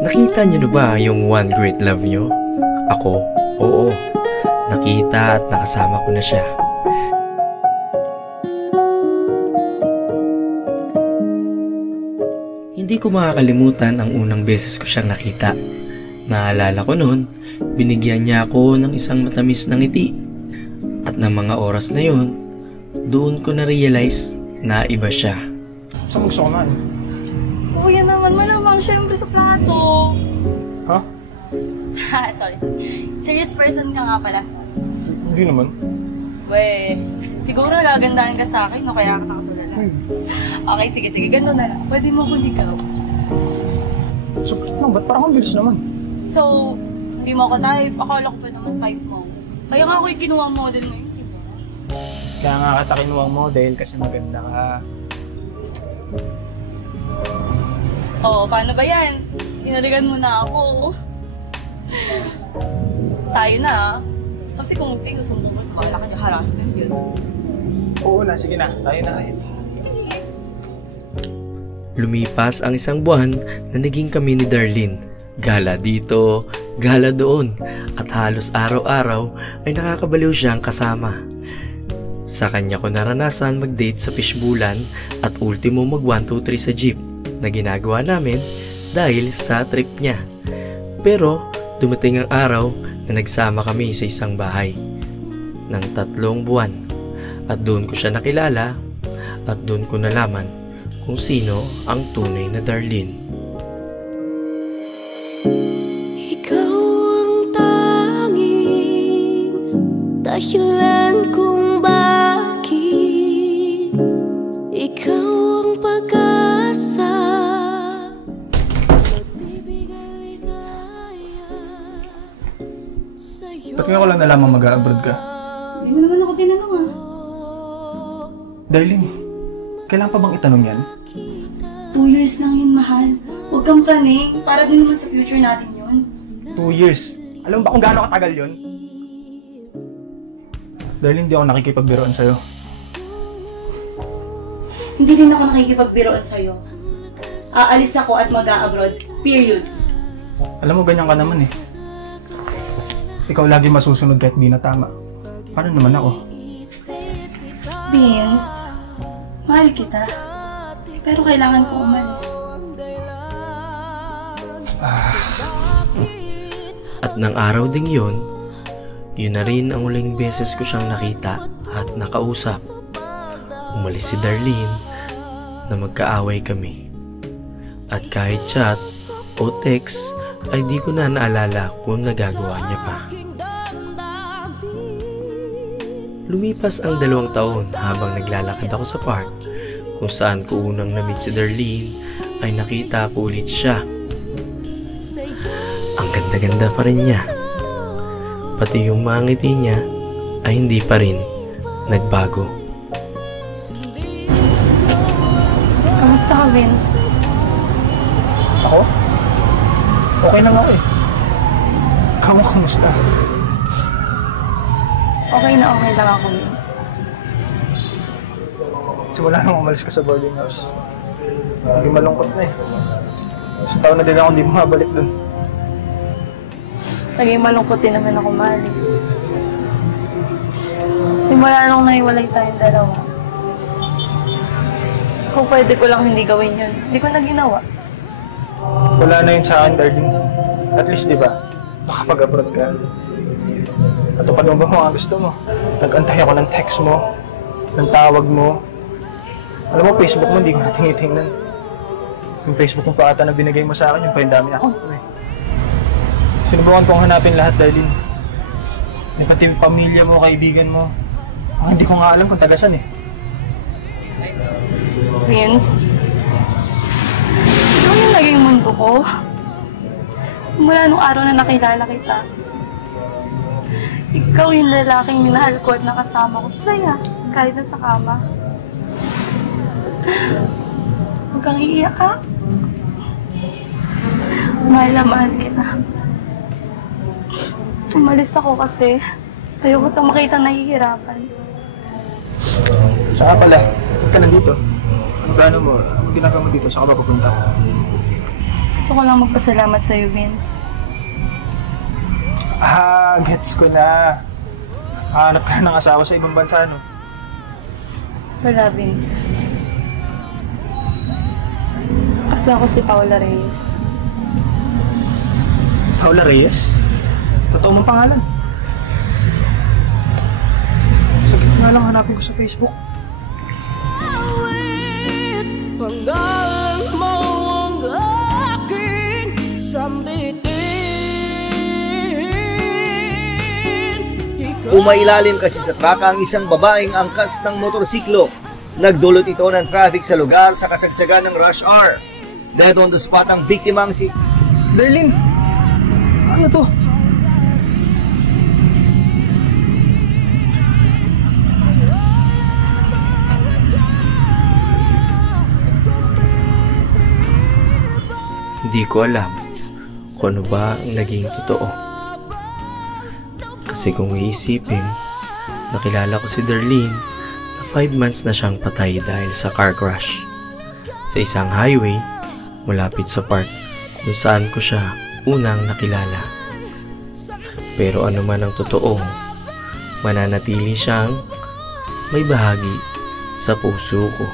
Nakita niyo na ba yung One Great Love niyo? Ako, oo. Nakita at nakasama ko na siya. Hindi ko makakalimutan ang unang beses ko siyang nakita. Naalala ko noon, binigyan niya ako ng isang matamis na ngiti. At ng mga oras na yon, doon ko na-realize na iba siya. Saan gusto ko man? Kuya naman, malamang syempre sa plato. Ha? sorry. Serious person ka nga pala, sorry. Hindi naman. Weh, siguro nagagandahan ka sa akin, no? Kaya ka nakatulala. Okay, sige, ganito na lang. Pwede mo kong ligaw. Suklit lang, ba't parang ang bilis naman? So, hindi mo ako type. Akala ko pa naman type mo. Kaya nga ako yung kinuha model ngayon, di ba? Kaya nga kita kinuwang model kasi maganda ka. Oo, paano ba yan? Tinaligan mo na ako. Tayo na, ah. Kasi kung hindi, susumbong mo, malaki yung harassment yun. Oo na, sige na. Tayo na. Lumipas ang isang buwan na naging kami ni Darlene. Gala dito, gala doon, at halos araw-araw ay nakakabaliw siyang kasama. Sa kanya ko naranasan mag-date sa fishbowlan at ultimo mag 1-2-3 sa jeep na ginagawa namin dahil sa trip niya. Pero dumating ang araw na nagsama kami sa isang bahay ng 3 buwan at doon ko siya nakilala at doon ko nalaman kung sino ang tunay na Darlene. Ikaw ang tanging dahilan kung bakit ikaw ang pag-asa. Ba't nga ko lang nalaman mag-a-abroad ka? Hindi mo naman ako tinanong, ah. Darling, kailangan pa bang itanong yan? 2 years lang yun, mahal. Huwag kang praning. Para din naman sa future natin yun. 2 years. Alam mo ba kung gaano katagal yun? Darling, hindi ako nakikipagbiroan sa'yo. Hindi din ako nakikipagbiroon sa'yo. Aalis ako at mag-a-abroad. Period. Alam mo, ganyan ka naman eh. Ikaw lagi masusunod kahit di na tama. Paano naman ako? Vince, mahal kita. Pero kailangan ko umalis. At ng araw ding yun na rin ang uling beses ko siyang nakita at nakausap. Umalis si Darlene na magkaaway kami. At kahit chat o text ay di ko na naalala kung nagagawa niya pa. Lumipas ang 2 taon habang naglalakad ako sa park kung saan ko unang na-meet si Darlene ay nakita ko ulit siya. Ang ganda-ganda pa rin niya. Pati yung mga ngiti niya ay hindi pa rin nagbago. Kamusta ka, Vince? Ako? Okay lang ako eh. Ikaw, kamusta? Okay na okay lang ako, Vince. Simula nung umalis ka sa boarding house, naging malungkot na eh. Isang taon na din ako hindi makabalik dun. Saging malungkot din naman ako, mahal. Simula nung naiwalay tayong dalawa. Kung pwede ko lang hindi gawin yun, hindi ko na ginawa. Wala na yun sa akin, darling. At least, di ba, nakapag-abroad ka. Natupad mo ba mga gusto mo? Nag-antay ako ng text mo, ng tawag mo. Alam mo, Facebook mo, hindi ko na tinitingnan. Yung Facebook mo pa ata na binigay mo sa akin, yung pa yung dami account mo eh. Sinubukan kong hanapin lahat, darling. May pati pamilya mo, kaibigan mo. Hindi ko nga alam kung tagasan eh. Vince, ito yung naging mundo ko. Simula nung araw na nakilala kita. Ikaw yung lalaking minahal ko at nakasama ko sa saya, kahit na sa kama. Huwag kang iiyak, ha? Mahal na mahal kita. Umalis ako kasi ayoko itong makita nahihirapan. Saka pala, ba't ka nandito? Ang plano mo, ang ginagawa mo dito, saan ka ba pupunta? Gusto ko lang magpasalamat sa'yo, Vince. Gets ko na. Hanap ka na ng asawa sa ibang bansa, no? Wala, Vince. Kasi ako si Paula Reyes. Paula Reyes? Totoo mong pangalan? Saglit nga lang hanapin ko sa Facebook. Panggalan mo ang aking sambitin. Umailalim kasi sa traka ang isang babaeng angkas ng motorsiklo. Nagdulot ito ng traffic sa lugar sa kasagsagan ng rush hour. Dead on the spot ang biktima ang si Darlene! Ano to? Hindi ko alam kung ano ba ang naging totoo. Kasi kung iisipin, nakilala ko si Darlene na 5 months na siyang patay dahil sa car crash. Sa isang highway, malapit sa park kung saan ko siya unang nakilala. Pero ano man ang totoo, mananatili siyang may bahagi sa puso ko.